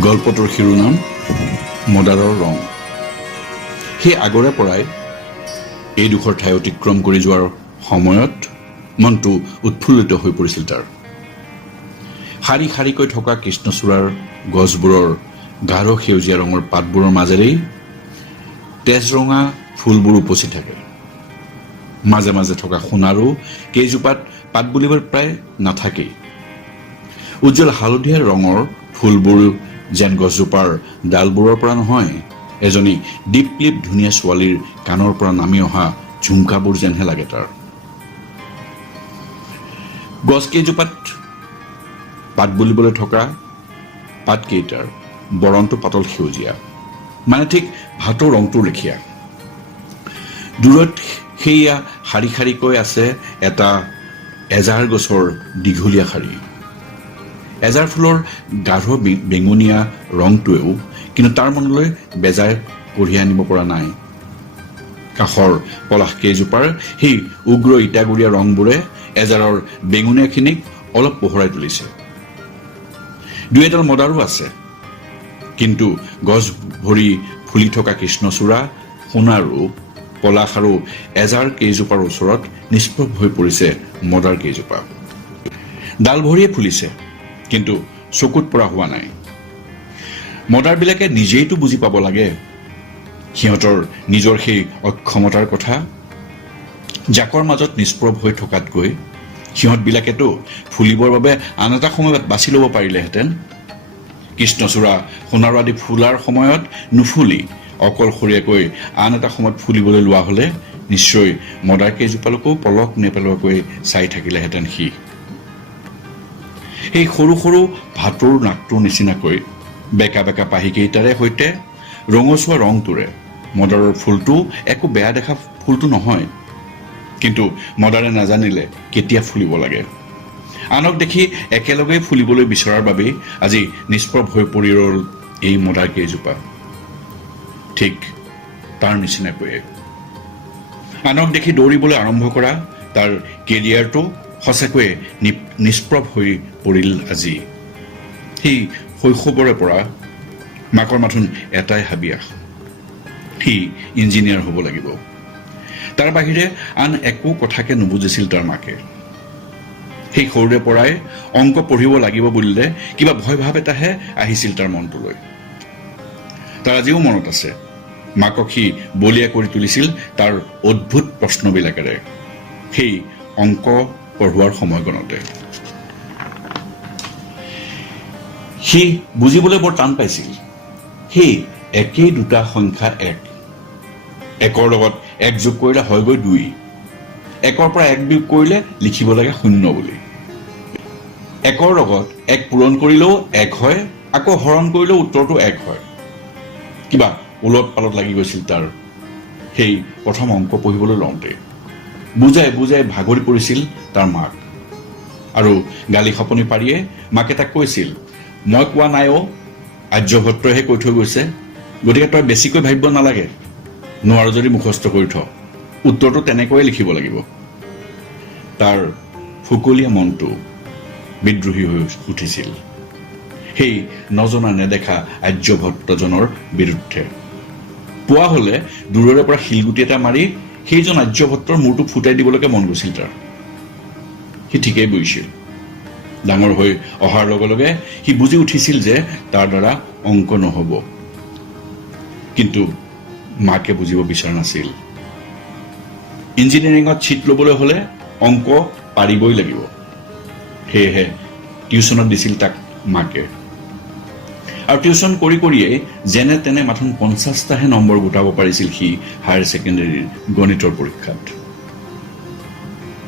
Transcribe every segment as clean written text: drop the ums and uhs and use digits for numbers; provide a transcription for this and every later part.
গল্পটোৰ শিৰোনাম মদাৰৰ ৰং। সেই আগৰে পৰাই এই দুখৰ ঠাই অতিক্ৰম কৰি যোৱাৰ সময়ত মনটো উৎফুল্লিত হৈ পৰিছিল তাৰ। শাৰী শাৰীকৈ থকা কৃষ্ণচূড়াৰ গছবোৰৰ গাঢ় সেউজীয়া ৰঙৰ পাতবোৰৰ মাজেৰেই তেজৰঙা ফুলবোৰ উপচি থাকে। মাজে মাজে থকা সোণাৰু কেইজোপাত পাত বুলিবৰ প্ৰায় নাথাকেই। উজ্জ্বল হালধীয়া ৰঙৰ ফুলবোৰ যেন গছজোপাৰ ডালবোৰৰ পৰা নহয়, এজনী দীপলিপ ধুনীয়া ছোৱালীৰ কাণৰ পৰা নামি অহা ঝুমকাবোৰ যেনহে লাগে তাৰ। গছকেইজোপাত পাত বুলিবলৈ থকা পাতকেইটাৰ বৰণটো পাতল সেউজীয়া, মানে ঠিক ভাতৰ ৰংটোৰ লেখীয়া। দূৰত সেয়া শাৰী শাৰীকৈ আছে এটা এজাৰ গছৰ দীঘলীয়া শাৰী। এজাৰ ফুলৰ গাঢ় বেঙুনীয়া ৰংটোৱেও কিন্তু তাৰ মনলৈ বেজাই কঢ়িয়াই আনিব পৰা নাই। কাষৰ পলাশ কেইজোপাৰ সেই উগ্ৰ ইটাগুৰিয়া ৰংবোৰে এজাৰৰ বেঙুনীয়াখিনিক অলপ পোহৰাই তুলিছে। দুই এডাল মদাৰো আছে, কিন্তু গছ ভৰি ফুলি থকা কৃষ্ণচূড়া, সোণাৰু, পলাশ আৰু এজাৰ কেইজোপাৰ ওচৰত নিষ্প্ৰভ হৈ পৰিছে মদাৰ কেইজোপা। ডাল ভৰিয়ে ফুলিছে, কিন্তু চকুত পৰা হোৱা নাই। মদাৰবিলাকে নিজেইতো বুজি পাব লাগে সিহঁতৰ নিজৰ সেই অক্ষমতাৰ কথা। জাকৰ মাজত নিষ্প্ৰভ হৈ থকাতকৈ সিহঁতবিলাকেতো ফুলিবৰ বাবে আন এটা সময়ত বাছি ল'ব পাৰিলেহেঁতেন। কৃষ্ণচূড়া, সোণাৰু আদি ফুলাৰ সময়ত নুফুলি অকলশৰীয়াকৈ আন এটা সময়ত ফুলিবলৈ লোৱা হ'লে নিশ্চয় মদাৰ কেইজোপালৈকো পলক নেপেলোৱাকৈ চাই থাকিলেহেঁতেন সি। সেই সৰু সৰু ভাটৌৰ নাকটোৰ নিচিনাকৈ বেকা বেকা পাহিকেইটাৰে সৈতে ৰঙচুৱা ৰংটোৰে মদাৰৰ ফুলটো একো বেয়া দেখা ফুলটো নহয়, কিন্তু মদাৰে নাজানিলে কেতিয়া ফুলিব লাগে। আনক দেখি একেলগেই ফুলিবলৈ বিচৰাৰ বাবেই আজি নিষ্প্ৰভ হৈ পৰি ৰ'ল এই মদাৰ কেইজোপা, ঠিক তাৰ নিচিনাকৈয়ে। আনক দেখি দৌৰিবলৈ আৰম্ভ কৰা তাৰ কেৰিয়াৰটো সঁচাকৈয়ে নিষ্প্ৰভ হৈ পৰিল আজি। সেই শৈশৱৰে পৰা মাকৰ মাথোন এটাই হাবিয়াস, সি ইঞ্জিনিয়াৰ হ'ব লাগিব। তাৰ বাহিৰে আন একো কথাকে নুবুজিছিল তাৰ মাকে। সেই সৰুৰে পৰাই অংক পঢ়িব লাগিব বুলিলে কিবা ভয় ভাৱ এটাহে আহিছিল তাৰ মনটোলৈ। তাৰ আজিও মনত আছে মাকক সি বলিয়া কৰি তুলিছিল তাৰ অদ্ভুত প্ৰশ্নবিলাকেৰে সেই অংক পঢ়োৱাৰ সময়কণতে। সি বুজিবলৈ বৰ টান পাইছিল সেই একেই দুটা সংখ্যা এক, একৰ লগত এক যোগ কৰিলে হয়গৈ ২, একৰ পৰা এক বিয়োগ কৰিলে লিখিব লাগে ০ বুলি। একৰ লগত এক পূৰণ কৰিলেও এক হয়, আকৌ হৰণ কৰিলেও উত্তৰটো এক হয়। কিবা ওলট পালট লাগি গৈছিল তাৰ সেই প্ৰথম অংক পঢ়িবলৈ লওঁতে। বুজাই বুজাই ভাগৰি পৰিছিল তাৰ মাক, আৰু গালি খপনি পাৰিয়ে মাকে তাক কৈছিল, মই কোৱা নাই অ', আৰ্যভট্টইহে কৈ থৈ গৈছে, গতিকে তই বেছিকৈ ভাবিব নালাগে, নোৱাৰ যদি মুখস্থ কৰি থ, উত্তৰটো তেনেকৈয়ে লিখিব লাগিব। তাৰ ফুকলীয়া মনটো বিদ্ৰোহী হৈ উঠিছিল সেই নজনা নেদেখা আৰ্যভট্টজনৰ বিৰুদ্ধে। পোৱা হ'লে দূৰৰে পৰা শিলগুটি এটা মাৰি সেইজন আৰ্যভট্টৰ মূৰটো ফুটাই দিবলৈকে মন গৈছিল তাৰ। সি ঠিকেই বুজিছিল। ডাঙৰ হৈ অহাৰ লগে লগে সি বুজি উঠিছিল যে তাৰ দ্বাৰা অংক নহ'ব, কিন্তু মাকে বুজিব বিচৰা নাছিল। ইঞ্জিনিয়াৰিঙত ছিট ল'বলৈ হ'লে অংক পাৰিবই লাগিব, সেয়েহে টিউশ্যনত দিছিল তাক মাকে। আৰু টিউশ্যন কৰি কৰিয়েই যেনে তেনে মাথোন ৫০টাহে নম্বৰ গোটাব পাৰিছিল সি হায়াৰ ছেকেণ্ডেৰীৰ গণিতৰ পৰীক্ষাত।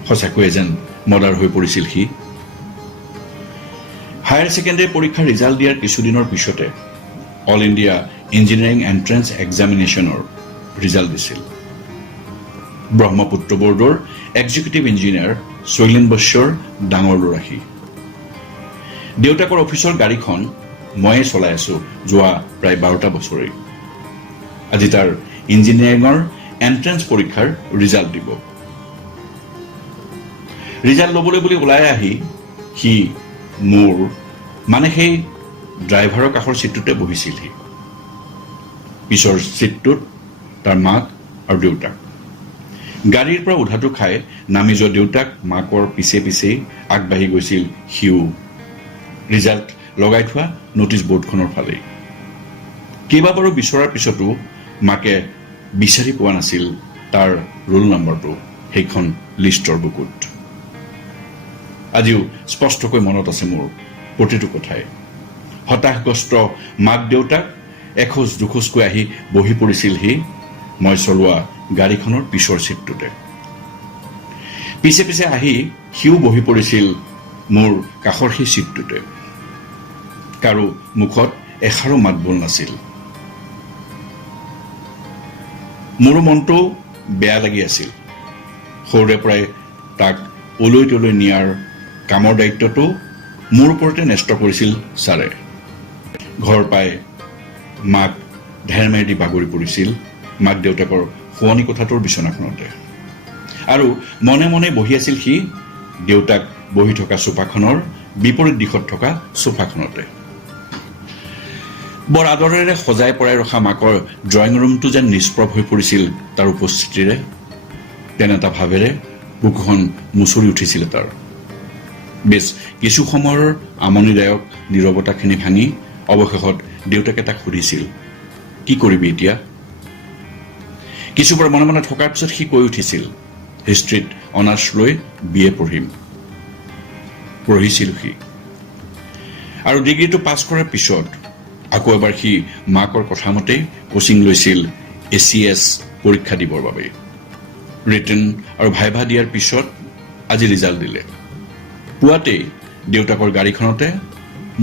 সঁচাকৈয়ে যেন মদাৰ হৈ পৰিছিল সি। হায়াৰ ছেকেণ্ডেৰী পৰীক্ষাৰ ৰিজাল্ট দিয়াৰ কিছুদিনৰ পিছতে অল ইণ্ডিয়া ইঞ্জিনিয়াৰিং এণ্ট্ৰেন্স এক্সামিনেশ্যনৰ ৰিজাল্ট দিছিল। ব্ৰহ্মপুত্ৰ বৰ্ডৰ এক্সিকিউটিভ ইঞ্জিনিয়াৰ শৈলেন বৈশ্যৰ ডাঙৰ ল'ৰা সি। দেউতাকৰ অফিচৰ গাড়ীখন ময়ে চলাই আছো যোৱা প্ৰায় ১২টা বছৰেই। আজি তাৰ ইঞ্জিনিয়াৰিঙৰ এণ্ট্ৰেন্স পৰীক্ষাৰ ৰিজাল্ট দিব। ৰিজাল্ট ল'বলৈ বুলি ওলাই আহি সি মোৰ মানে সেই ড্ৰাইভাৰৰ কাষৰ ছিটটোতে বহিছিল সি পিছৰ ছিটটোত তাৰ মাক আৰু দেউতাক গাড়ীৰ পৰা উধাটো খাই নামি যোৱা দেউতাক মাকৰ পিছে পিছেই আগবাঢ়ি গৈছিল সিও ৰিজাল্ট লগাই থোৱা নটিচ বৰ্ডখনৰ ফালে কেইবাবাৰো বিচৰাৰ পিছতো মাকে বিচাৰি পোৱা নাছিল তাৰ ৰোল নম্বৰটো সেইখন লিষ্টৰ বুকুত আজিও স্পষ্টকৈ মনত আছে মোৰ প্ৰতিটো কথাই হতাশগ্ৰস্ত মাক দেউতাক এখোজ দুখোজকৈ আহি বহি পৰিছিল সি মই চলোৱা গাড়ীখনৰ পিছৰ ছিটটোতে পিছে পিছে আহি সিও বহি পৰিছিল মোৰ কাষৰ সেই ছিটটোতে কাৰো মুখত এষাৰো মাত বোল নাছিল মোৰ মনটো বেয়া লাগি আছিল সৰুৰে পৰাই তাক ওলৈ তলৈ নিয়াৰ কামৰ দায়িত্বটো মোৰ ওপৰতে ন্যস্ত কৰিছিল ছাৰে ঘৰ পাই মাক ঢেৰমেৰ দি বাগৰি পৰিছিল মাক দেউতাকৰ শুৱনি কোঠাটোৰ বিচনাখনতে আৰু মনে মনে বহি আছিল সি দেউতাক বহি থকা সোফাখনৰ বিপৰীত দিশত থকা সোফাখনতে বৰ আদৰেৰে সজাই পৰাই ৰখা মাকৰ ড্ৰয়িং ৰুমটো যেন নিষ্প্ৰভ হৈ পৰিছিল তাৰ উপস্থিতিৰে তেনে এটা ভাৱেৰে বুকুখন মুচৰি উঠিছিল তাৰ বেছ কিছু সময়ৰ আমনিদায়ক নীৰৱতাখিনি ভাঙি অৱশেষত দেউতাকে তাক সুধিছিল কি কৰিবি এতিয়া কিছুবাৰ মনে মনে থকাৰ পিছত সি কৈ উঠিছিল হিষ্ট্ৰীত অনাৰ্ছ লৈ BA পঢ়িছিল সি আৰু ডিগ্ৰীটো পাছ কৰাৰ পিছত আকৌ এবাৰ সি মাকৰ কথামতে কোচিং লৈছিল ACS পৰীক্ষা দিবৰ বাবে ৰিটেন আৰু ভাইভা দিয়াৰ পিছত আজি ৰিজাল্ট দিলে পুৱাতেই দেউতাকৰ গাড়ীখনতে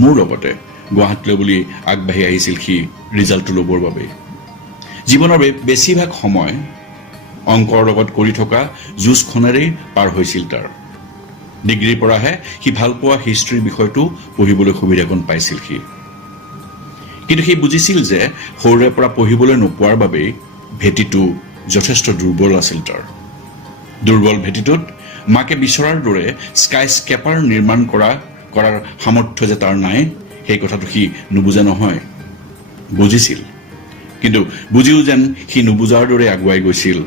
মোৰ লগতে গুৱাহাটীলৈ বুলি আগবাঢ়ি আহিছিল সি ৰিজাল্টটো ল'বৰ বাবে জীৱনৰ বেছিভাগ সময় অংকৰ লগত কৰি থকা যুঁজখনেৰেই পাৰ হৈছিল তাৰ ডিগ্ৰীৰ পৰাহে সি ভাল পোৱা হিষ্ট্ৰীৰ বিষয়টো পঢ়িবলৈ সুবিধাকণ পাইছিল সি কিন্তু সি বুজিছিল যে সৰুৰে পৰা পঢ়িবলৈ নোপোৱাৰ বাবেই ভেটিটো যথেষ্ট দুৰ্বল আছিল তাৰ দুৰ্বল ভেটিটোত মাকে বিচৰাৰ দৰে স্কাই স্কেপাৰ নিৰ্মাণ কৰাৰ সামৰ্থ্য যে তাৰ নাই সেই কথাটো সি নুবুজা নহয় বুজিছিল কিন্তু বুজিও যেন সি নুবুজাৰ দৰে আগুৱাই গৈছিল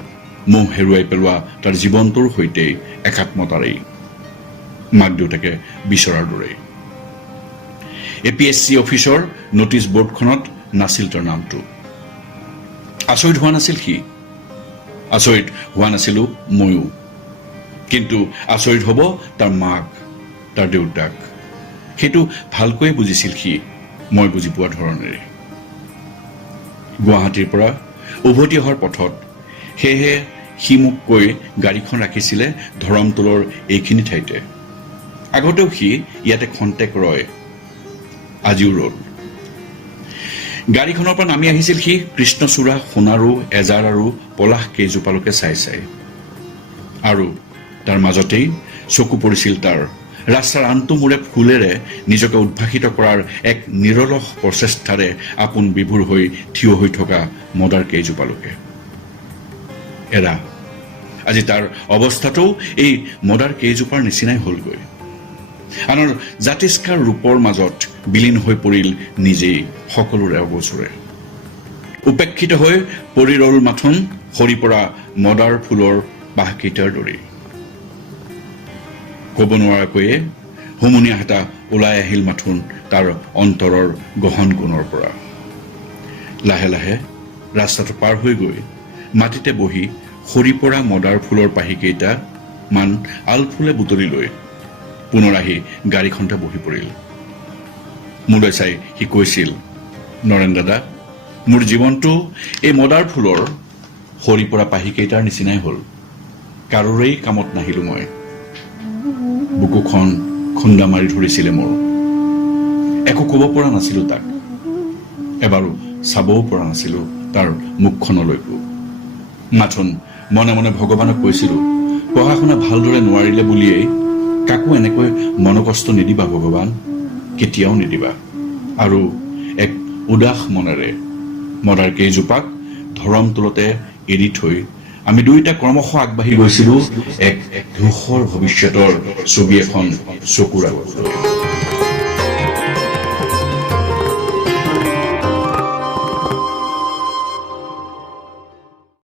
মোহ হেৰুৱাই পেলোৱা তাৰ জীৱনটোৰ সৈতে একাত্মতাৰেই মাক দেউতাকে বিচৰাৰ দৰে APSC অফিচৰ নটিচ বৰ্ডখনত নাছিল তাৰ নামটো আচৰিত হোৱা নাছিল সি আচৰিত হোৱা নাছিলো ময়ো কিন্তু আচৰিত হ'ব তাৰ মাক তাৰ দেউতাক সেইটো ভালকৈ বুজিছিল সি মই বুজি পোৱা ধৰণেৰে গুৱাহাটীৰ পৰা উভতি অহাৰ পথত সেয়েহে সি মোক কৈ গাড়ীখন ৰাখিছিলে ধৰমতোলৰ এইখিনি ঠাইতে আগতেও সি ইয়াতে খন্তেক ৰয় আজিও ৰ'ল গাড়ীখনৰ পৰা নামি আহিছিল সি কৃষ্ণচূড়া সোণাৰু এজাৰ আৰু পলাশ কেইজোপালৈকে চাই চাই আৰু তাৰ মাজতেই চকু পৰিছিল তাৰ ৰাস্তাৰ আনটো মূৰে ফুলেৰে নিজকে উদ্ভাসিত কৰাৰ এক নিৰলস প্ৰচেষ্টাৰে আপোন বিভোৰ হৈ থিয় হৈ থকা মদাৰ কেইজোপালৈকে এৰা আজি তাৰ অৱস্থাটো এই মদাৰ কেইজোপাৰ নিচিনাই হ'লগৈ আনৰ জাতিষ্কাৰ ৰূপৰ মাজত বিলীন হৈ পৰিল নিজেই সকলোৰে অগোচৰে উপেক্ষিত হৈ পৰি ৰল মাথোন সৰি পৰা মদাৰ ফুলৰ বাহকেইটাৰ দৰে ক'ব নোৱাৰাকৈয়ে হুমুনিয়া হাতা ওলাই আহিল মাথোন তাৰ অন্তৰৰ গহন কোণৰ পৰা লাহে লাহে ৰাস্তাটো পাৰ হৈ গৈ মাটিতে বহি সৰি পৰা মদাৰ ফুলৰ পাহিকেইটা মান আলফুলে বুটলি লৈ পুনৰ আহি গাড়ীখনতে বহি পৰিল মোলৈ চাই সি কৈছিল নৰেন দাদা মোৰ জীৱনটো এই মদাৰ ফুলৰ সৰি পৰা পাহিকেইটাৰ নিচিনাই হ'ল কাৰোৰেই কামত নাহিলো মই বুকুখন খুন্দা মাৰি ধৰিছিলে মোৰ একো ক'ব পৰা নাছিলো তাক এবাৰো চাবও পৰা নাছিলো তাৰ মুখখনলৈকো মাথোন মনে মনে ভগৱানক কৈছিলো পঢ়া শুনা ভালদৰে নোৱাৰিলে বুলিয়েই কাকো এনেকৈ মনকষ্ট নিদিবা ভগৱান কেতিয়াও নিদিবা আৰু এক উদাস মনেৰে মদাৰ কেইজোপাক ধৰমতোলতে এৰি থৈ আমি দুইটা ক্ৰমশ আগবাঢ়ি গৈছিলো এক ধূসৰ ভৱিষ্যতৰ ছবি এখন চকুৰ আগত